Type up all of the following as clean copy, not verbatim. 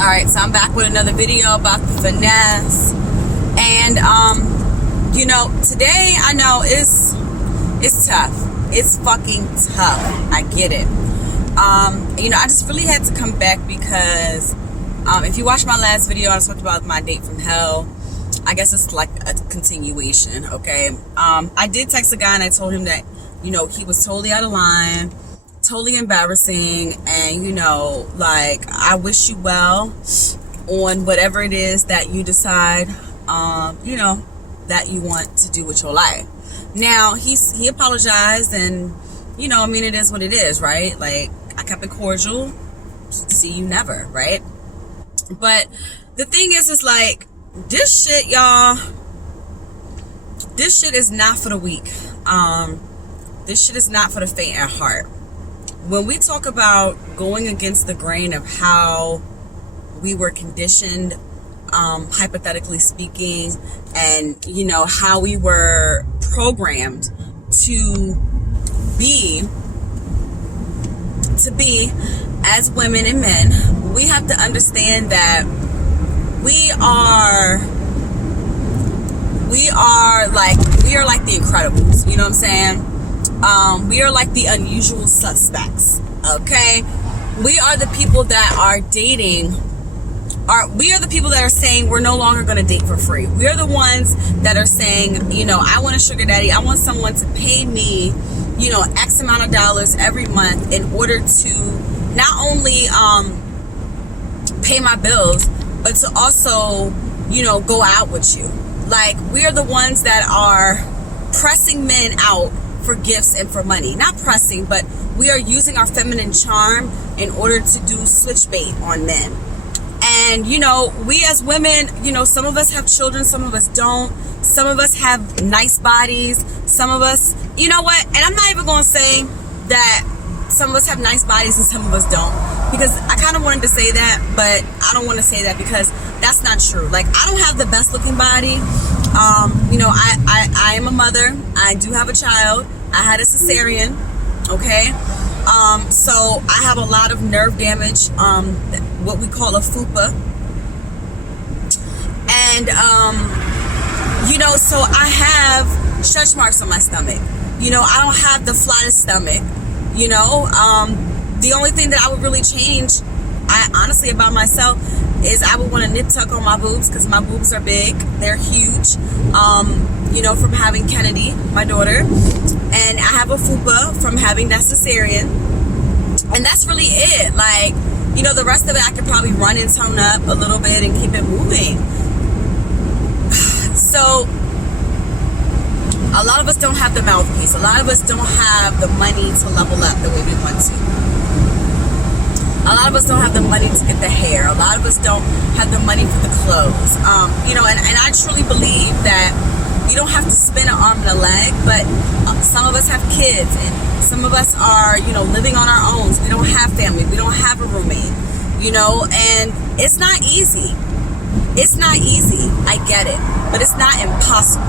Alright, so I'm back with another video about the finesse. And you know, today I know it's tough. It's fucking tough. I get it. You know, I just really had to come back because if you watched my last video, I talked about my date from hell. I guess it's like a continuation, okay? I did text a guy and I told him that, you know, he was totally out of line, totally embarrassing, and, you know, like, I wish you well on whatever it is that you decide, you know, that you want to do with your life. Now, he apologized, and, you know, I mean, it is what it is, right? Like, I kept it cordial. See you never, right? But the thing is like, this shit, y'all, this shit is not for the weak. This shit is not for the faint at heart. When we talk about going against the grain of how we were conditioned, hypothetically speaking, and, you know, how we were programmed to be as women and men, we have to understand that we are like the Incredibles, you know what I'm saying? We are like the unusual suspects, okay? We are the people that are dating, we are the people that are saying we're no longer going to date for free. We are the ones that are saying, you know, I want a sugar daddy. I want someone to pay me, you know, X amount of dollars every month in order to not only pay my bills, but to also, you know, go out with you. Like, we are the ones that are pressing men out for gifts and for money. Not pressing, but we are using our feminine charm in order to do switch bait on men. And, you know, we as women, you know, some of us have children, some of us don't. Some of us have nice bodies. Some of us, you know what? And I'm not even going to say that some of us have nice bodies and some of us don't. Because I kind of wanted to say that, but I don't want to say that because that's not true. Like, I don't have the best looking body. You know, I am a mother. I do have a child. I had a cesarean, okay? So I have a lot of nerve damage, what we call a fupa. And, you know, so I have stretch marks on my stomach. You know, I don't have the flattest stomach, you know. The only thing that I would really change, honestly, about myself is I would want to nip tuck on my boobs because my boobs are big. They're huge, you know, from having Kennedy, my daughter. And I have a fupa from having that cesarean. And that's really it. Like, you know, the rest of it I could probably run and tone up a little bit and keep it moving. So a lot of us don't have the mouthpiece. A lot of us don't have the money to level up the way we want to. A lot of us don't have the money to get the hair. A lot of us don't have the money for the clothes. You know, and I truly believe that you don't have to spend an arm and a leg, but some of us have kids, and some of us are, you know, living on our own. We don't have family. We don't have a roommate, you know, and it's not easy. It's not easy. I get it, but it's not impossible.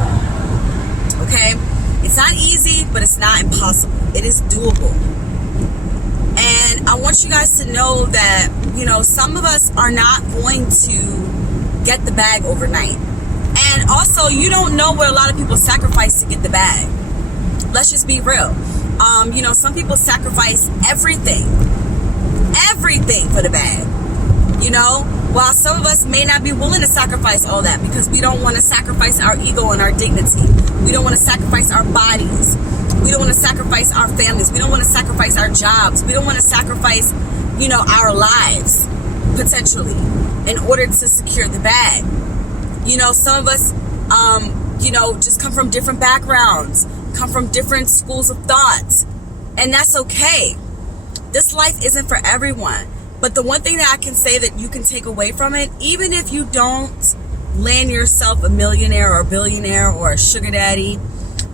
Okay? It's not easy, but it's not impossible. It is doable. And I want you guys to know that, you know, some of us are not going to get the bag overnight. And also, you don't know what a lot of people sacrifice to get the bag. Let's just be real. You know, some people sacrifice everything for the bag, you know, while some of us may not be willing to sacrifice all that because we don't want to sacrifice our ego and our dignity. We don't want to sacrifice our bodies. We don't want to sacrifice our families. We don't want to sacrifice our jobs. We don't want to sacrifice, you know, our lives, potentially, in order to secure the bag. You know, some of us, you know, just come from different backgrounds, come from different schools of thought, and that's okay. This life isn't for everyone. But the one thing that I can say that you can take away from it, even if you don't land yourself a millionaire or a billionaire or a sugar daddy,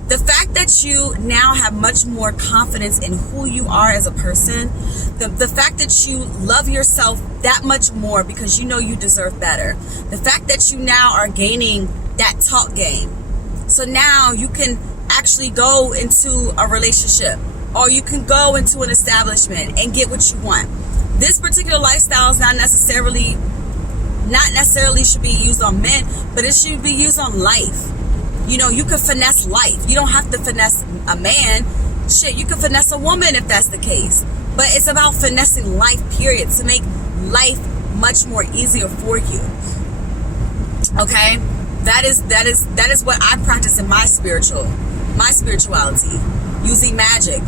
the fact that you now have much more confidence in who you are as a person, the fact that you love yourself that much more because you know you deserve better, the fact that you now are gaining that talk game, so now you can actually go into a relationship or you can go into an establishment and get what you want. This particular lifestyle is not necessarily not necessarily should be used on men, but it should be used on life. You know, you could finesse life. You don't have to finesse a man. Shit, you could finesse a woman if that's the case. But it's about finessing life, period, to make life much more easier for you. Okay? That is what I practice in my spirituality. Using magic.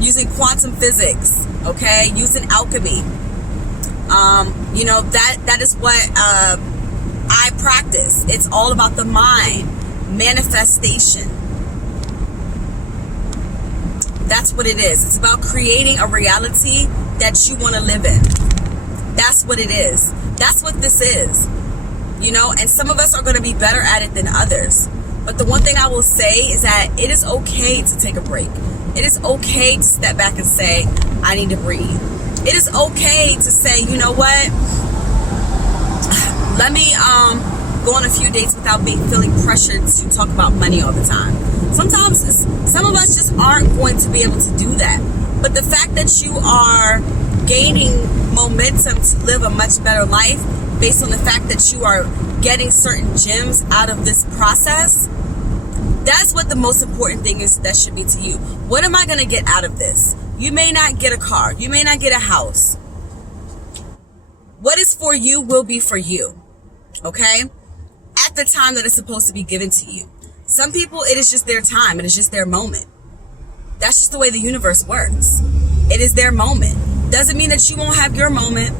Using quantum physics. Okay? Using alchemy. You know, that is what I practice. It's all about the mind. Manifestation. That's what it is. It's about creating a reality that you want to live in. That's what it is. That's what this is. You know, and some of us are going to be better at it than others. But the one thing I will say is that it is okay to take a break. It is okay to step back and say, I need to breathe. It is okay to say, you know what? Let me go on a few dates without feeling pressured to talk about money all the time. Sometimes some of us just aren't going to be able to do that. But the fact that you are gaining momentum to live a much better life based on the fact that you are getting certain gems out of this process, that's what the most important thing is that should be to you. What am I going to get out of this? You may not get a car. You may not get a house. What is for you will be for you. Okay? At the time that it's supposed to be given to you. Some people, it is just their time. It is just their moment. That's just the way the universe works. It is their moment. Doesn't mean that you won't have your moment.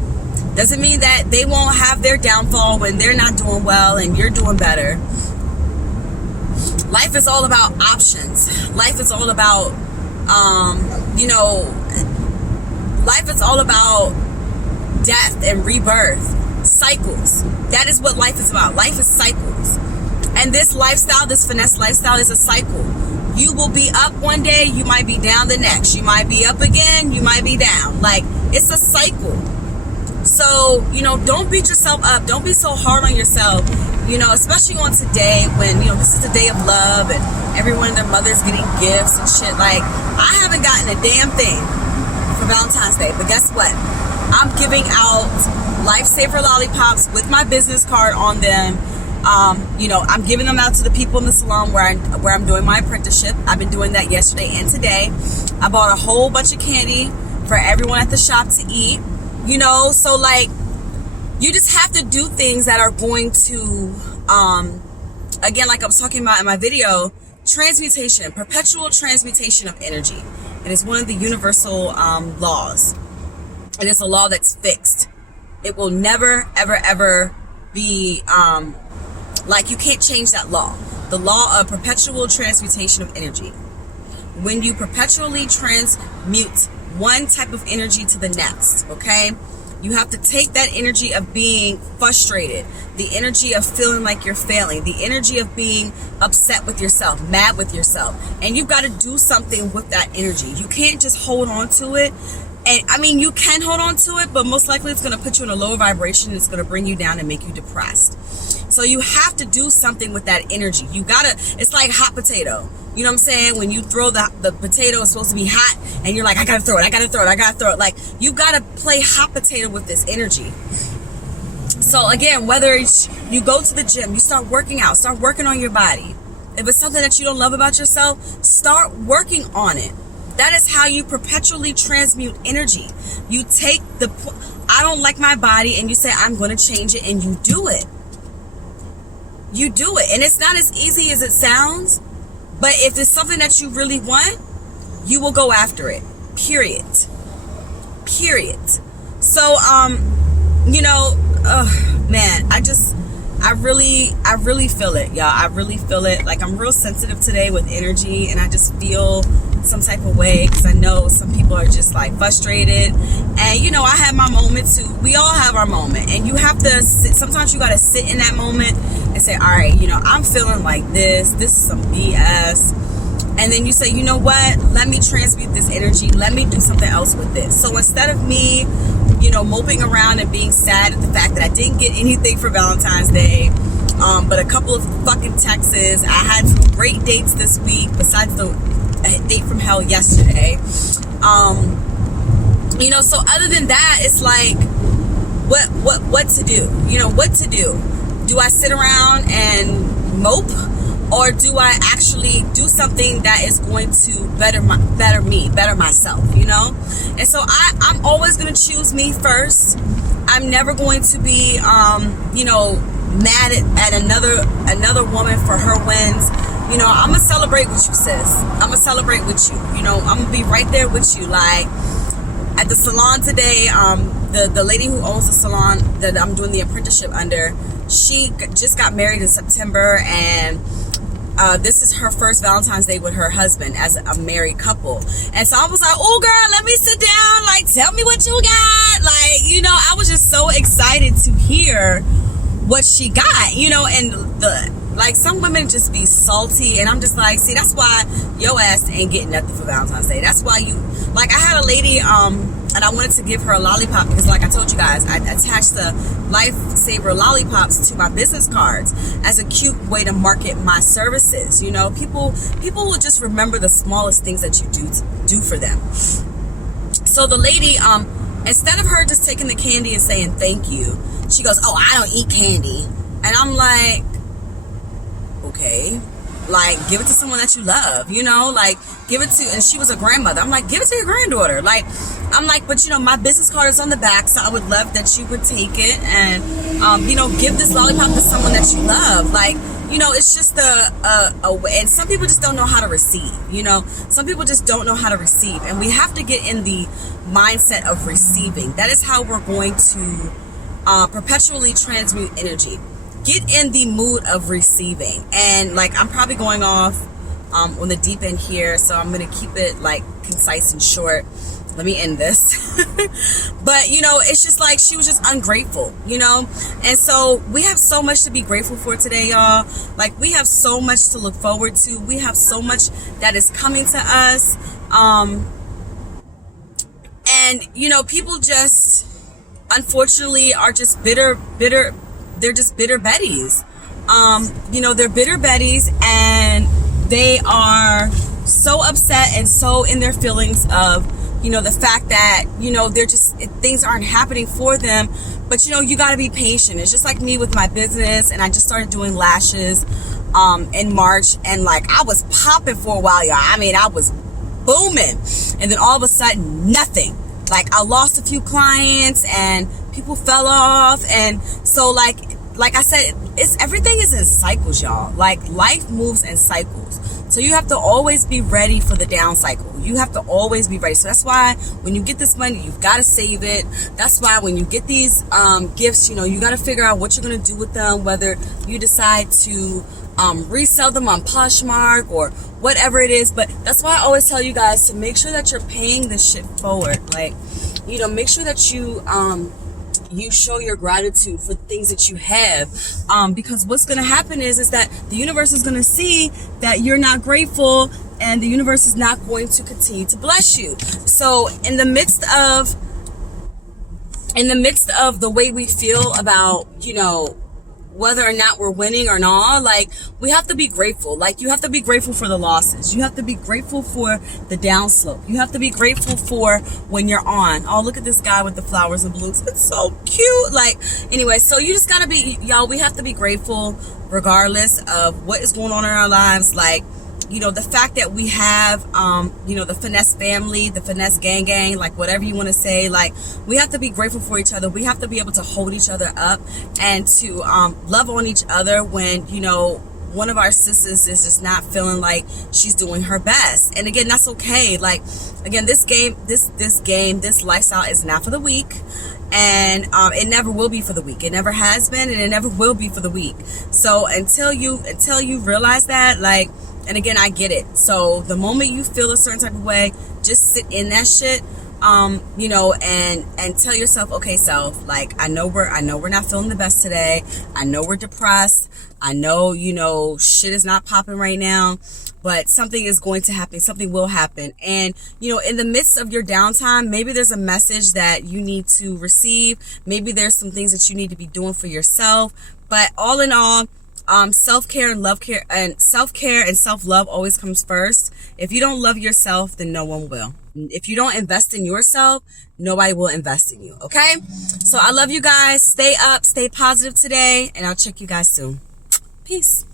Doesn't mean that they won't have their downfall when they're not doing well and you're doing better. Life is all about options. Life is all about, you know, life is all about death and rebirth. Cycles. That is what life is about. Life is cycles. And this lifestyle, this finesse lifestyle is a cycle. You will be up one day, you might be down the next. You might be up again, you might be down. Like, it's a cycle. So, you know, don't beat yourself up. Don't be so hard on yourself, you know, especially on today when, you know, this is the day of love and everyone and their mother's getting gifts and shit. Like, I haven't gotten a damn thing for Valentine's Day. But guess what? I'm giving out Lifesaver lollipops with my business card on them. You know, I'm giving them out to the people in the salon where I'm doing my apprenticeship. I've been doing that yesterday and today. I bought a whole bunch of candy for everyone at the shop to eat. You know, so like, you just have to do things that are going to, again, like I was talking about in my video, transmutation, perpetual transmutation of energy. It is one of the universal laws. It is a law that's fixed. It will never, ever, ever be, like, you can't change that law. The law of perpetual transmutation of energy. When you perpetually transmute one type of energy to the next, okay? You have to take that energy of being frustrated, the energy of feeling like you're failing, the energy of being upset with yourself, mad with yourself, and you've got to do something with that energy. You can't just hold on to it. And I mean, you can hold on to it, but most likely it's going to put you in a lower vibration. It's going to bring you down and make you depressed. So you have to do something with that energy. You gotta, it's like hot potato. You know what I'm saying? When you throw the potato, it's supposed to be hot, and you're like, I gotta throw it, I gotta throw it, I gotta throw it. Like, you gotta play hot potato with this energy. So again, whether you go to the gym, you start working out, start working on your body. If it's something that you don't love about yourself, start working on it. That is how you perpetually transmute energy. You take I don't like my body, and you say, I'm going to change it, and you do it. You do it. And it's not as easy as it sounds, but if it's something that you really want, you will go after it. Period. Period. So, you know, man, I really feel it, y'all. I really feel it. Like, I'm real sensitive today with energy, and I just feel some type of way because I know some people are just like frustrated. And you know, I have my moment too. We all have our moment, and you have to sit. Sometimes you got to sit in that moment and say, all right, you know, I'm feeling like this is some BS. And then you say, you know what, let me transmute this energy, let me do something else with this. So instead of me, you know, moping around and being sad at the fact that I didn't get anything for Valentine's Day, but a couple of fucking texts, I had some great dates this week besides the date from hell yesterday. You know, so other than that, it's like, what to do? You know, what to do? Do I sit around and mope, or do I actually do something that is going to better myself? You know, and so I'm always going to choose me first. I'm never going to be, you know, mad at another woman for her wins. You know, I'm gonna celebrate with you, sis. I'm gonna celebrate with you. You know, I'm gonna be right there with you. Like at the salon today, the lady who owns the salon that I'm doing the apprenticeship under, she just got married in September, and this is her first Valentine's Day with her husband as a married couple. And so I was like, oh girl, let me sit down, like tell me what you got. Like, you know, I was just so excited to hear what she got, you know. And like some women just be salty, and I'm just like, see, that's why your ass ain't getting nothing for Valentine's Day. That's why you, like, I had a lady and I wanted to give her a lollipop because, like I told you guys, I attached the Lifesaver lollipops to my business cards as a cute way to market my services. You know, people will just remember the smallest things that you do for them. So the lady, instead of her just taking the candy and saying thank you, she goes, oh, I don't eat candy. And I'm like, okay, like give it to someone that you love, you know, like give it to, and she was a grandmother. I'm like, give it to your granddaughter. Like, I'm like, but you know, my business card is on the back, so I would love that you would take it and, you know, give this lollipop to someone that you love. Like, you know, it's just a way. And some people just don't know how to receive, you know, some people just don't know how to receive. And we have to get in the mindset of receiving. That is how we're going to perpetually transmute energy. Get in the mood of receiving. And like, I'm probably going off on the deep end here, so I'm going to keep it like concise and short. Let me end this. But you know, it's just like she was just ungrateful, you know. And so we have so much to be grateful for today, y'all. Like, we have so much to look forward to. We have so much that is coming to us. And you know, people just unfortunately are just bitter. They're just bitter Bettys. You know, they're bitter Bettys, and they are so upset and so in their feelings of, you know, the fact that, you know, they're just, things aren't happening for them. But you know, you got to be patient. It's just like me with my business, and I just started doing lashes in March, and like I was popping for a while, y'all. I mean, I was booming, and then all of a sudden nothing. Like, I lost a few clients and people fell off. And so like I said, everything is in cycles, y'all. Like, life moves in cycles. So you have to always be ready for the down cycle. You have to always be ready. So that's why when you get this money, you've got to save it. That's why when you get these gifts, you know, you got to figure out what you're going to do with them, whether you decide to resell them on Poshmark or whatever it is. But that's why I always tell you guys to make sure that you're paying this shit forward. Like, you know, make sure that you show your gratitude for things that you have, because what's going to happen is that the universe is going to see that you're not grateful, and the universe is not going to continue to bless you. So in the midst of the way we feel about, you know, whether or not we're winning or not, like, we have to be grateful. Like, you have to be grateful for the losses. You have to be grateful for the downslope. You have to be grateful for when you're on. Oh, look at this guy with the flowers and balloons. It's so cute. Like, anyway, so you just gotta be, y'all, we have to be grateful regardless of what is going on in our lives. Like, you know, the fact that we have, you know, the Finesse family, the Finesse gang, like whatever you want to say, like, we have to be grateful for each other. We have to be able to hold each other up and to love on each other when, you know, one of our sisters is just not feeling like she's doing her best. And again, that's okay. Like, again, this lifestyle is not for the weak. And it never will be for the weak. It never has been, and it never will be for the weak. So until you realize that, like, and again, I get it. So the moment you feel a certain type of way, just sit in that shit, you know, and tell yourself, okay, self, like, I know we're not feeling the best today. I know we're depressed. I know, you know, shit is not popping right now, but something is going to happen. Something will happen. And, you know, in the midst of your downtime, maybe there's a message that you need to receive. Maybe there's some things that you need to be doing for yourself. But all in all, self-care and self-love always comes first. If you don't love yourself, then no one will. If you don't invest in yourself, nobody will invest in you, okay? So I love you guys. Stay up, stay positive today, and I'll check you guys soon. Peace.